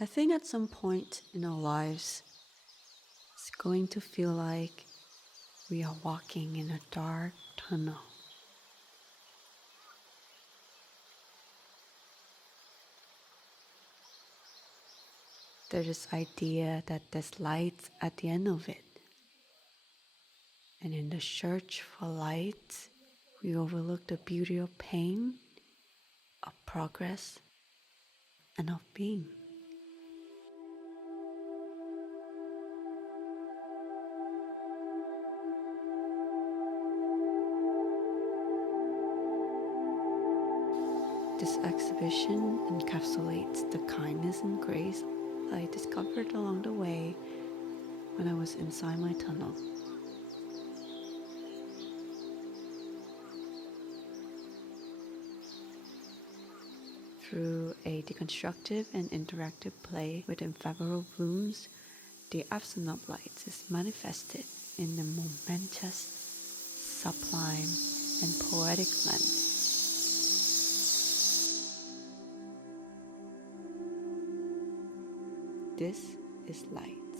I think at some point in our lives, it's going to feel like we are walking in a dark tunnel. There's this idea that there's light at the end of it. And in the search for light, we overlook the beauty of pain, of progress, and of being. This exhibition encapsulates the kindness and grace I discovered along the way when I was inside my tunnel. Through a deconstructive and interactive play with ephemeral blooms, the absence of light is manifested in the momentous, sublime, and poetic lens. This is light.